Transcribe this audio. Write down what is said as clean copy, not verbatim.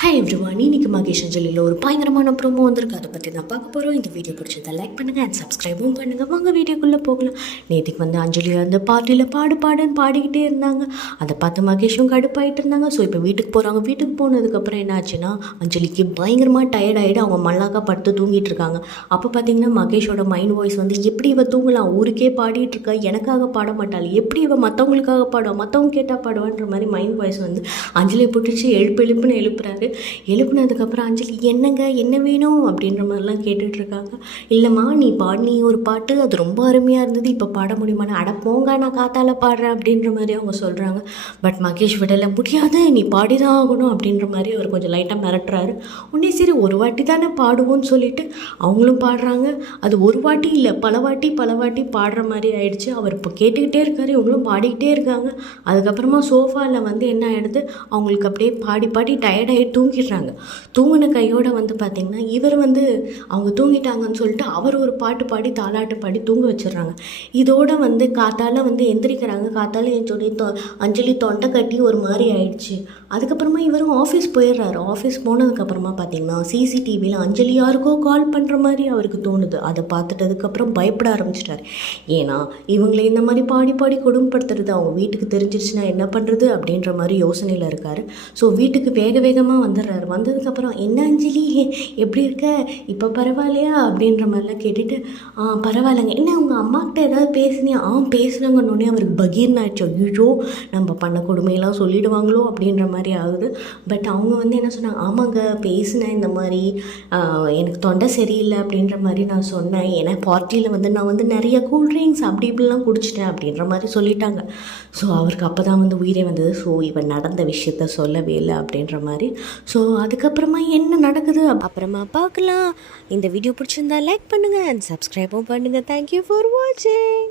Hi everyone, இன்னைக்கு மகேஷ் அஞ்சலியில் ஒரு பயங்கரமான ப்ரோமோ வந்திருக்கு. அதை பற்றி தான் பார்க்க போகிறோம். இந்த வீடியோ பிடிச்சதை லைக் பண்ணுங்கள் அண்ட் சப்ஸ்கிரைபும் பண்ணுங்கள். வாங்க வீடியோக்குள்ளே போகலாம். நேற்றுக்கு வந்து அஞ்சலி அந்த பார்ட்டியில் பாடுன்னு பாடிக்கிட்டே இருந்தாங்க. அதை பார்த்து மகேஷும் கடுப்பாயிட்டு இருந்தாங்க. ஸோ இப்போ வீட்டுக்கு போகிறாங்க. வீட்டுக்கு போனதுக்கப்புறம் என்ன ஆச்சுன்னா, அஞ்சலிக்கு பயங்கரமாக டயர்ட் ஆகிட்டு அவங்க மல்லாக்கா படுத்து தூங்கிட்டு இருக்காங்க. அப்போ பார்த்தீங்கன்னா மகேஷோட மைண்ட் வாய்ஸ் வந்து, எப்படி இவ தூங்கலாம், ஊருக்கே பாடிட்டு இருக்கா, எனக்காக பாட மாட்டாள், எப்படி இவ மற்றவங்களுக்காக பாடுவா, மற்றவங்க கேட்டால் பாடுவான்ற மாதிரி மைண்ட் வாய்ஸ் வந்து அஞ்சலியை போட்டுச்சு எழுப்புன்னு எழுப்புறாரு. எழுப்புனதுக்கப்புறம் அஞ்சலி என்னங்க என்ன வேணும் அப்படின்ற மாதிரிலாம் கேட்டுட்ருக்காங்க. இல்லைம்மா, நீ பாடினி ஒரு பாட்டு, அது ரொம்ப அருமையாக இருந்தது, இப்போ பாட முடியுமான்னு. அட போங்க, நான் காத்தால் பாடுறேன் அப்படின்ற மாதிரி அவங்க சொல்கிறாங்க. பட் மகேஷ் விடலை, முடியாது, நீ பாடி தான் ஆகணும் அப்படின்ற மாதிரி அவர் கொஞ்சம் லைட்டாக மிரட்டுறாரு. உடனே சரி ஒரு வாட்டி தானே பாடுவோன்னு சொல்லிட்டு அவங்களும் பாடுறாங்க. அது ஒரு வாட்டி இல்லை, பல வாட்டி பாடுற மாதிரி ஆயிடுச்சு. அவர் இப்போ கேட்டுக்கிட்டே இருக்காரு, இவங்களும் பாடிக்கிட்டே இருக்காங்க. அதுக்கப்புறமா சோஃபாவில் வந்து என்ன ஆகிடுது, அவங்களுக்கு அப்படியே பாடி டயர்டாகி தூங்கிடுறாங்க. தூங்கின கையோடு வந்து பார்த்திங்கன்னா இவர் வந்து அவங்க தூங்கிட்டாங்கன்னு சொல்லிட்டு அவர் ஒரு பாட்டு பாடி தாலாட்டு பாடி தூங்க வச்சிடுறாங்க. இதோட வந்து காத்தால வந்து எந்திரிக்கிறாங்க. காத்தால என் சொல்லி அஞ்சலி தொண்டை கட்டி ஒரு மாதிரி ஆயிடுச்சு. அதுக்கப்புறமா இவரும் ஆஃபீஸ் போயிடுறாரு. ஆஃபீஸ் போனதுக்கப்புறமா பார்த்திங்கன்னா சிசிடிவியில் அஞ்சலி யாருக்கோ கால் பண்ணுற மாதிரி அவருக்கு தோணுது. அதை பார்த்துட்டதுக்கப்புறம் பயப்பட ஆரம்பிச்சிட்டார். ஏன்னா இவங்களை இந்த மாதிரி பாடி கொடுமைப்படுத்துறது அவங்க வீட்டுக்கு தெரிஞ்சிருச்சுன்னா என்ன பண்ணுறது அப்படின்ற மாதிரி யோசனையில் இருக்கார். ஸோ வீட்டுக்கு வேகமாக வந்துடுறாரு. வந்ததுக்கப்புறம் என்ன அஞ்சலி எப்படி இருக்க, இப்போ பரவாயில்லையா அப்படின்ற மாதிரிலாம் கேட்டுட்டு பரவாயில்லைங்க. என்ன உங்கள் அம்மாக்கிட்ட ஏதாவது பேசுனியா? பேசுனாங்கன்னொடனே அவருக்கு பகீர்னு ஆயிடுச்சு. ஐயோ நம்ம பண்ண கொடுமையெல்லாம் சொல்லிடுவாங்களோ அப்படின்ற மாதிரி ஆகுது. பட் அவங்க வந்து என்ன சொன்னாங்க, ஆமாங்க பேசினேன், இந்த மாதிரி எனக்கு தொண்டை சரியில்லை அப்படின்ற மாதிரி நான் சொன்னேன். ஏன்னா பார்ட்டியில் வந்து நான் வந்து நிறைய கூல்ட்ரிங்க்ஸ் அப்படி இப்படிலாம் குடிச்சிட்டேன் அப்படின்ற மாதிரி சொல்லிட்டாங்க. ஸோ அவருக்கு அப்போ தான் வந்து உயிரே வந்தது. ஸோ இவன் நடந்த விஷயத்த சொல்லவே இல்லை அப்படின்ற மாதிரி. ஸோ அதுக்கப்புறமா என்ன நடக்குது அப்புறமா பார்க்கலாம். இந்த வீடியோ பிடிச்சிருந்தா லைக் பண்ணுங்கள் அண்ட் சப்ஸ்கிரைபும் பண்ணுங்கள். தேங்க்யூ ஃபார் வாட்சிங்.